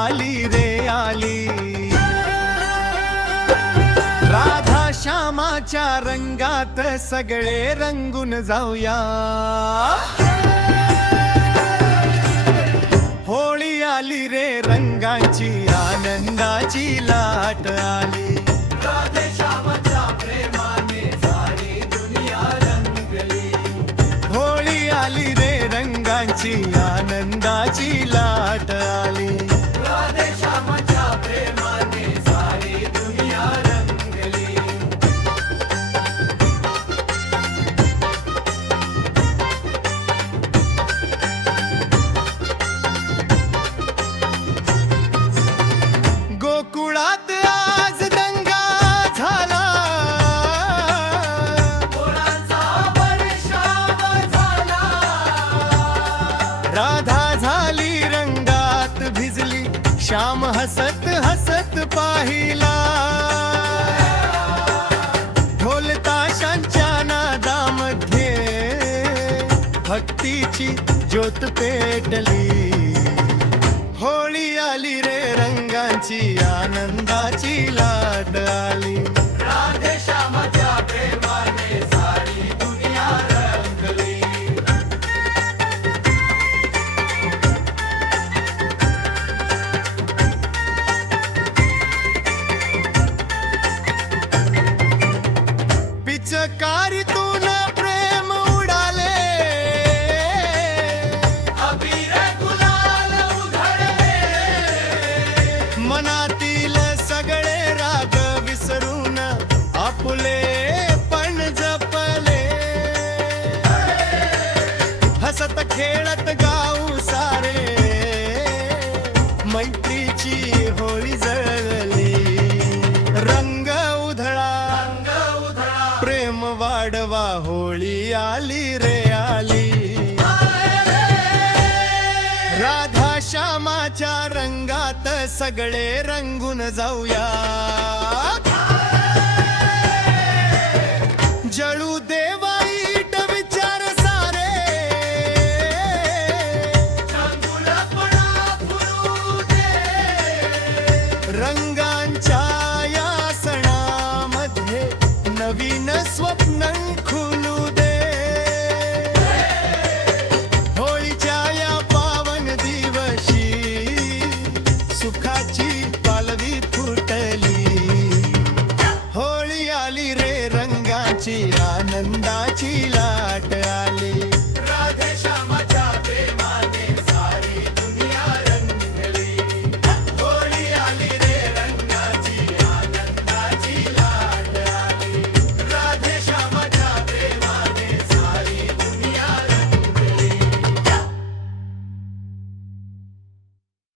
आली रे आली. राधा श्यामाच्या रंगात सगळे रंगून जाऊया. होळी आली रे रंगाची आनंदाची लाट आली. राधे श्यामाच्या प्रेमाने सारी दुनिया रंगली. होळी आली रे रंगाची आनंदाची लाट आली. राधे श्यामाच्या प्रेमाने सारी दुनिया रंगली. गोकुळात आज दंगा झाला. फुलांचा वर्षाव झाला. राधा झाली रंगात भिजली. श्याम हसत हसत पाहिला. ढोल ताशांच्या नादामध्ये भक्तीची ज्योत पेटली. होळी आली रे रंगाची आनंदाची लाट आली. राधे श्यामाच्या प्रेमाने सारी दुनिया रंगली. पिचकारीतून प्रेम उडाले. अबीर गुलाल उधळले. मनातील सगळे राग विसरून आपुले पण जपले. हसत खेळत गाऊ सारे मैत्रीची होळी जळली. रंग उधळा प्रेम वाढवा. होळी आली रे आली. राधा श्यामाच्या रंगात सगळे रंगून जाऊया. जळू दे वाईट विचार सारे. चांगुलपणा फुलू दे. रंग